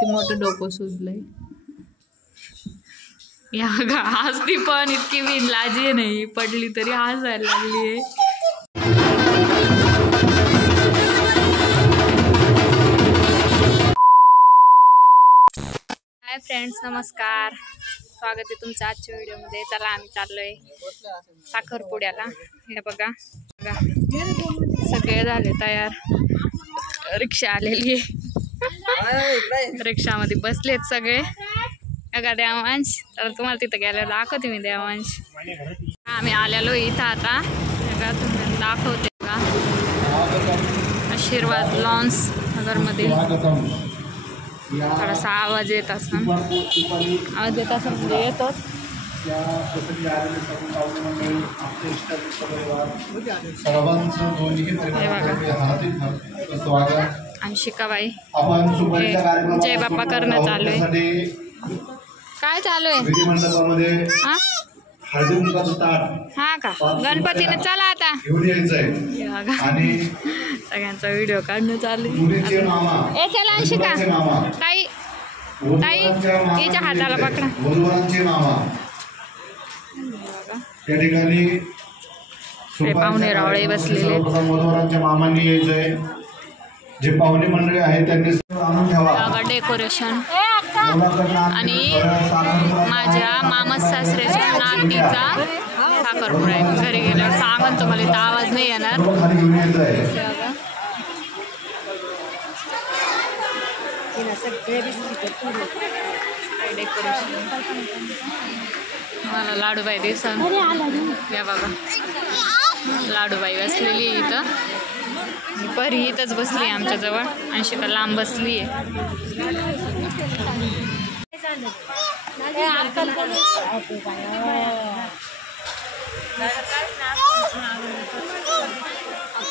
किती मोठं डोकं सुजलंय. या हसती पण इतकी बिनलाजी नाही, पडली तरी हसायला लागली आहे. हाय फ्रेंड्स, नमस्कार. स्वागत आहे तुमचं आजच्या व्हिडिओमध्ये. चला आम्ही चाललोय साखरपुड्याला. हे बघा सगळे झाले तयार. रिक्षा आलेली आहे, रिक्षामध्ये बसलेत सगळे. बघा देवांश, तर तुम्हाला तिथं गेल्यावर दाखवते मी देवांश. आम्ही आलेलो इथं आता. बघा तुम्हाला दाखवते का आशीर्वाद लॉन्स नगरमध्ये. थोडासा आवाज येत असेल, म्हणजे येतोच. आणि शिकाबाई जय बाप्पा करणं चालू आहे. काय चालू आहे? हा का गणपतीने चला आता सगळ्यांचा व्हिडिओ काढणं चालू आहे. चला शिका ताई, ताई तिच्या हाताला पकडा. त्या ठिकाणी पाहुणे रावळे बसलेले. मामांनी यायचंय. जे पाहुणे मंडळी आहेत त्यांनी आणून ठेवा डेकोरेशन. आणि माझ्या मामास सासऱ्याच्या नातीचा साखरपुडा आहे. घरी गेल्यावर सांगन तुम्हाला, इथं आवाज नाही येणार. डेकोरेशन मला लाडूबाई दिसन. या बघा लाडूबाई बसलेली आहे इथं. परी इथंच बसली आहे आमच्या जवळ. आणि शिका लांब बसली आहे.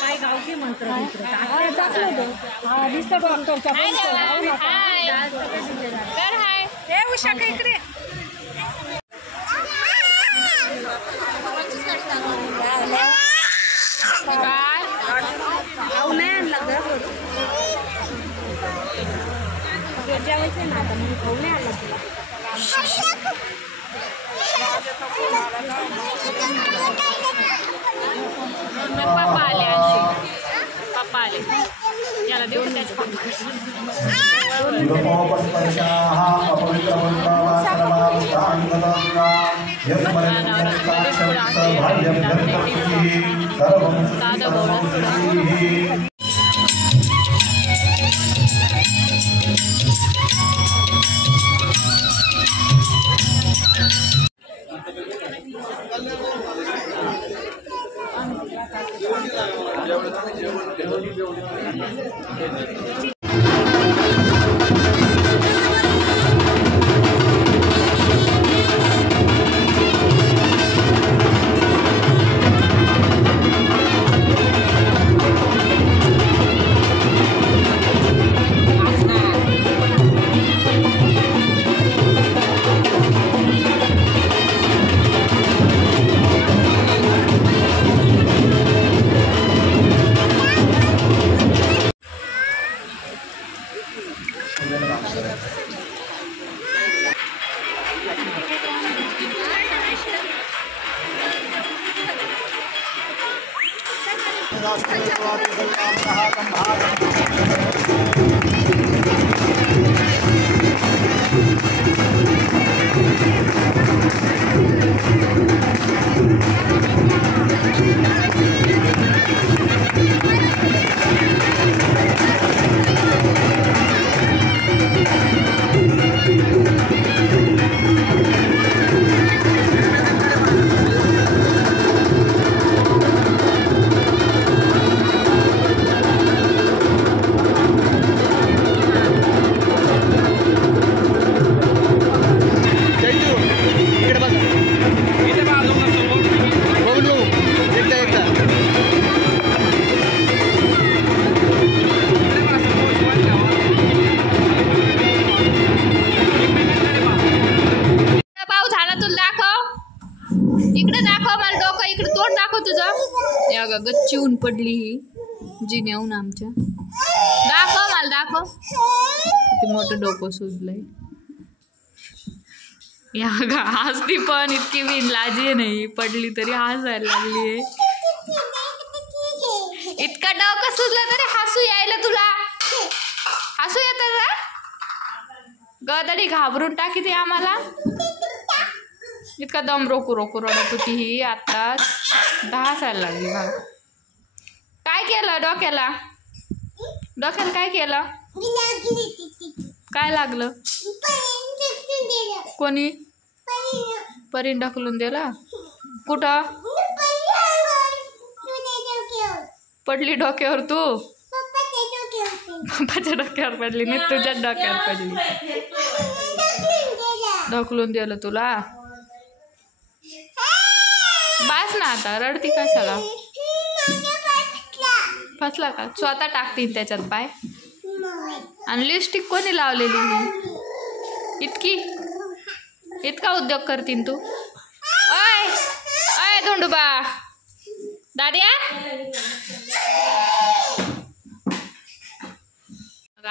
काय गावठी मंत्र उषा काय इकडे. जेवायचं ना आता, मग खाऊ नाही आला तुला. पप्पा आले, पप्पा आले. याला देऊन द्यायचं. साधं बोलत गच्ची ऊन पडली ही जी नेऊन आमच्या. दाखव मला, दाखव किती मोठं डोकं सुजलंय. या गा हसती पण इतकी बिनलाजी नाही, पडली तरी हसायला लागलीये. इतका डोकं सुजलं तरी हसू यायला तुला? हसू येतं ना? गदडी घाबरून टाकी ती आम्हाला. इतका दम रोकू रोकू रडत होती ही, आता हसायला लागली बघा. काय केलं डोक्याला? डोक्याला काय केलं? काय लागलं? कोणी? परीन ढकलून दिला? कुठं? पडली डोक्यावर तू? पप्पाच्या डोक्यावर पडली नाही, तुझ्याच डोक्यावर पडली. ढकलून दिलं तुला? बास ना आता, रडती कशाला? फसला का? स्वतः टाकतील त्याच्यात पाय. आणि लिपस्टिक कोणी लावलेली? इतका उद्योग करतीन तू? ओय ओय धोंडूबा दाद्या,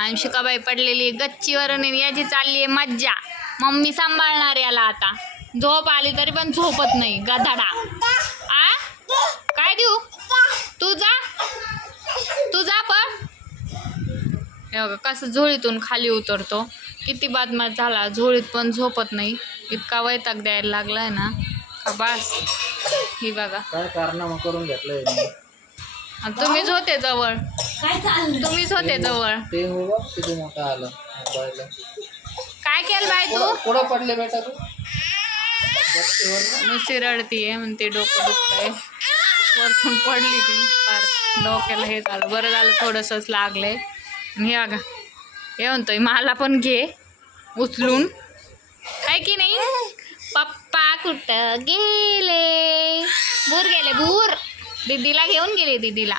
अंशिकाबाई पडलेली गच्चीवर आणि याची चालली आहे मज्जा. मम्मी सांभाळणार याला आता. झोप आली तरी पण झोपत नाही गधाडा. आ काय देऊ? तू जा पण. कसं झोळीतून खाली उतरतो. किती बदमाश झाला, झोळीत पण झोपत नाही. इतका वैताग द्यायला लागलाय ना का बास. ही बघा काय कारनामा करून घेतलंय. तुम्हीच होते जवळ, तुम्हीच होते जवळ. ते हो बघ किती मोठा आला. काय केलं बाय तू? पुढं पडले बेटा तू? नुसती रडतीये म्हणते डोकं दुखतंय. वरतून पडली ती पार डोक्याला हे झालं. बरं झालं थोडंसंच लागलंय. हे बघा हे म्हणतोय मला पण घे उचलून, काय की नाही? पप्पा कुठं गेले? बूर गेले बूर. दीदीला घेऊन गेले, दीदीला.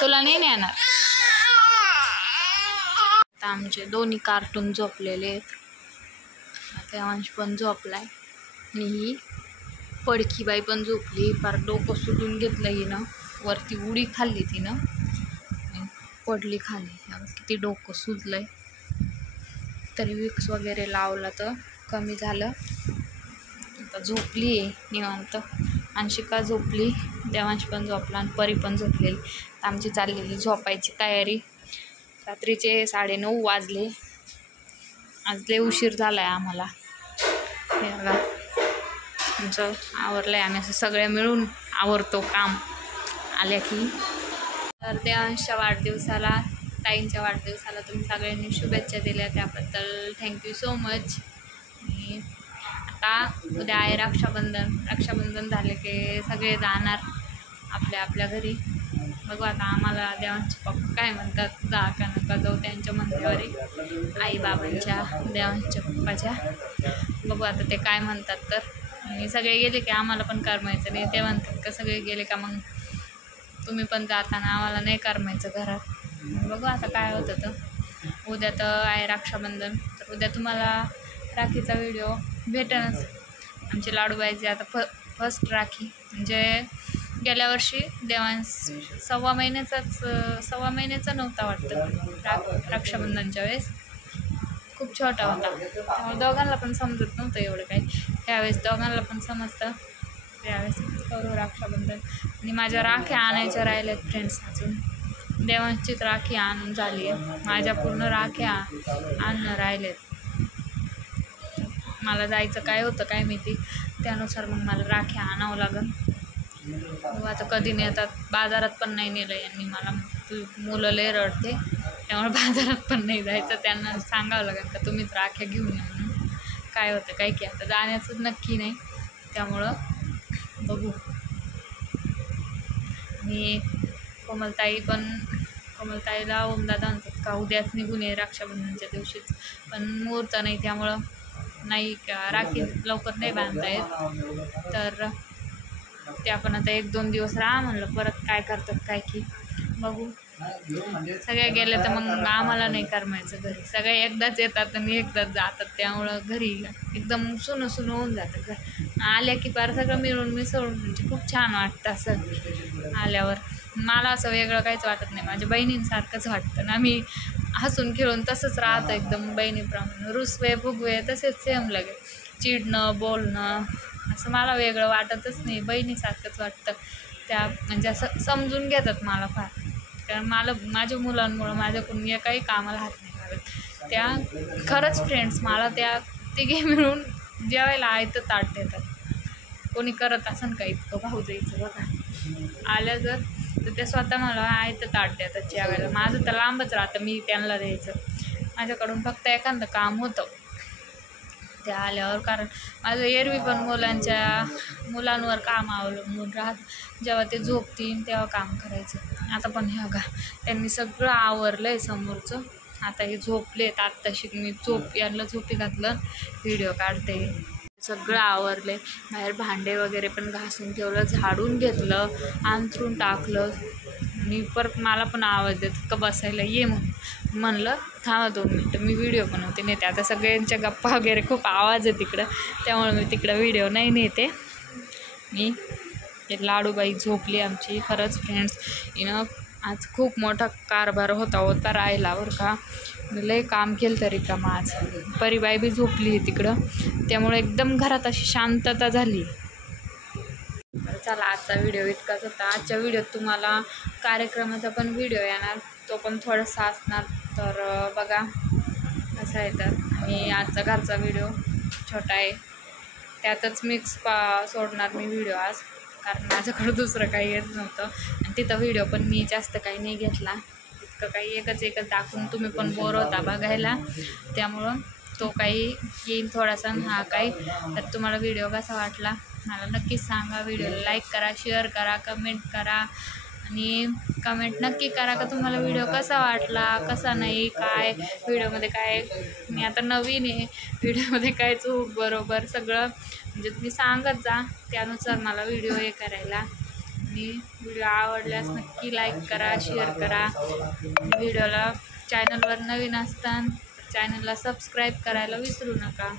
तुला नाही नेणार. आता आमचे दोन्ही कार्टून झोपलेले आहेत. आता अंश पण झोपलाय आणि ही पडकीबाई पण झोपली. फार डोकं सुटून घेतलं हिनं. वरती उडी खाल्ली तिनं, पडली खाली. किती डोकं सुजलंय. तरी विक्स वगैरे लावला तर कमी झालं. आता झोपली आहे निवांत. अंशिका झोपली, देवांश पण झोपला आणि परी पण झोपलेली. आमची चाललेली झोपायची तयारी. रात्रीचे 9:30 वाजले. आज लय उशीर झाला आहे आम्हाला. हे बघा आमचं आवरलं आहे. आम्ही असं सगळे मिळून आवरतो काम आल्या की. तर देवांशच्या वाढदिवसाला, ताईंच्या वाढदिवसाला तुम्ही सगळ्यांनी शुभेच्छा दिल्या त्याबद्दल थँक्यू सो मच. आणि आता उद्या आहे रक्षाबंधन. रक्षाबंधन झाले की सगळे जाणार आपल्या आपल्या घरी. बघू आता आम्हाला देवांचे पप्पा काय म्हणतात, जा का नका जाऊ त्यांच्या म्हणण्यावर, आई बाबांच्या, देवांच्या पप्पाच्या. बघू आता ते काय म्हणतात. तर आणि सगळे गेले की आम्हाला पण करमायचं नाही. ते म्हणतात का सगळे गेले का मग तुम्ही पण जाताना आम्हाला नाही करमायचं घरात. बघू आता काय होतं. तर उद्या तर आहे रक्षाबंधन. तर उद्या तुम्हाला राखीचा व्हिडिओ भेटेनच. आमचे लाडूबाईचे आता फर्स्ट राखी. म्हणजे गेल्या वर्षी देवांश 1.25 महिन्याचा नव्हता वाटतं रक्षाबंधनच्या वेळेस. खूप छोटा होता, त्यामुळे दोघांना पण समजत नव्हतं एवढं काही. त्यावेळेस दोघांना पण समजतं. त्यावेळेस करू रक्षाबंधन. आणि माझ्या राख्या आणायच्या राहिल्यात फ्रेंड्स. अजून देवांचीच राखी आणून झाली आहे. माझ्या पूर्ण राख्या आणणं राहिलेत. मला जायचं काय होतं काय माहिती, त्यानुसार मग मला राख्या आणावं लागेल. आता कधी नेतात. बाजारात पण नाही नेलं यांनी मला. तू मुलं लय रडते त्यामुळे बाजारात पण नाही जायचं. त्यांना सांगावं लागेल का तुम्हीच राख्या घेऊन या म्हणून. काय होतं काय की आता जाण्याचं नक्की नाही, त्यामुळं बघू. आणि कोमलताईला ओमदादा म्हणतात का उद्याच निघून ये रक्षाबंधनच्या दिवशीच, पण मुहूर्त नाही त्यामुळं नाही का राखी लवकर नाही बांधता येत. तर ते आपण आता 1-2 दिवस राहा म्हणलं. परत काय करतात काय की बघू. सगळ्या गेल्या तर मग आम्हाला नाही करमायचं घरी. सगळे एकदाच येतात आणि एकदाच जातात, त्यामुळं घरी एकदम सुनं होऊन जातं घर. आल्या की पार सगळं मिळून मिसळून म्हणजे खूप छान वाटतं असं आल्यावर. मला असं वेगळं काहीच वाटत नाही. माझ्या बहिणींसारखंच वाटतं ना. मी हसून खेळून तसंच राहतं एकदम बहिणीप्रमाणे. रुसवे फुगवे तसेच सेम लगे, चिडणं बोलणं असं मला वेगळं वाटतच नाही, बहिणीसारखंच वाटतं. त्या म्हणजे असं समजून घेतात मला फार, कारण मला माझ्या मुलांमुळं माझ्याकडून काही कामाला हात नाही लागत. त्या खरंच फ्रेंड्स मला त्या तिघे मिळून जेवायला आयतं ताट देतात. कोणी करत असेल का इतकं भाऊ जायचं बघा, आल्या जर तर ते स्वतः मला आयतं ताट देतात जेवायला. माझं तर लांबच राहतं, मी त्यांना द्यायचं. माझ्याकडून फक्त एखादं काम होतं ते आल्यावर, कारण माझं एरवी पण मुलांवर काम अवलंबून राहत. जेव्हा ते झोपतील तेव्हा काम करायचं. आता पण हे बघा त्यांनी सगळं आवरलं आहे समोरचं, आता हे झोपलेत. आत्ताशी मी यांना झोपी घातलं, व्हिडिओ काढते. सगळं आवरले, बाहेर भांडे वगैरे पण घासून ठेवलं, झाडून घेतलं, अंथरून टाकलं. आणि परत मला पण आवाज देत का बसायला ये म्हणलं थांबा 2 मिनटं मी व्हिडिओ बनवते. नेते आता सगळ्यांच्या गप्पा वगैरे खूप आवाज आहे तिकडं, त्यामुळे मी तिकडं व्हिडिओ नाही नेते. मी लाडूबाई झोपली आमची. खरंच फ्रेंड्स आज खूप मोठा कारभार होता राहिला बरं का. लय काम केलं तरी का आज. परीबाई बी झोपली तिकडं, त्यामुळे एकदम घरात अशी शांतता झाली. चला आजचा व्हिडिओ इतकाच होता. आजच्या व्हिडिओत तुम्हाला कार्यक्रमाचा पण व्हिडिओ येणार, तो पण थोडासा असणार, तर बघा कसा आहे तर. आणि आजचा घरचा व्हिडिओ छोटा आहे, त्यातच मिक्स सोडणार मी व्हिडिओ आज, कारण माझ्याकडं दुसरं काही येत नव्हतं. आणि तिथं व्हिडिओ पण मी जास्त काही नाही घेतला, इतकं काही एकच दाखवून तुम्ही पण बोर होता बघायला, त्यामुळं तो काही येईल थोडासा हा काही. तर तुम्हाला व्हिडिओ कसा वाटला मला नक्कीच सांगा. व्हिडिओला लाईक करा, शेअर करा, कमेंट करा. आणि कमेंट नक्की करा का तुम्हाला व्हिडिओ कसा वाटला, कसा नाही, काय व्हिडिओमध्ये काय. मी आता नवीन आहे, व्हिडिओमध्ये काय चूक बरोबर सगळं म्हणजे तुम्ही सांगत जा, त्यानुसार मला व्हिडिओ हे करायला. आणि व्हिडिओ आवडल्यास नक्की लाईक करा, शेअर करा. व्हिडिओला चॅनलवर नवीन असताना चॅनलला सबस्क्राईब करायला विसरू नका.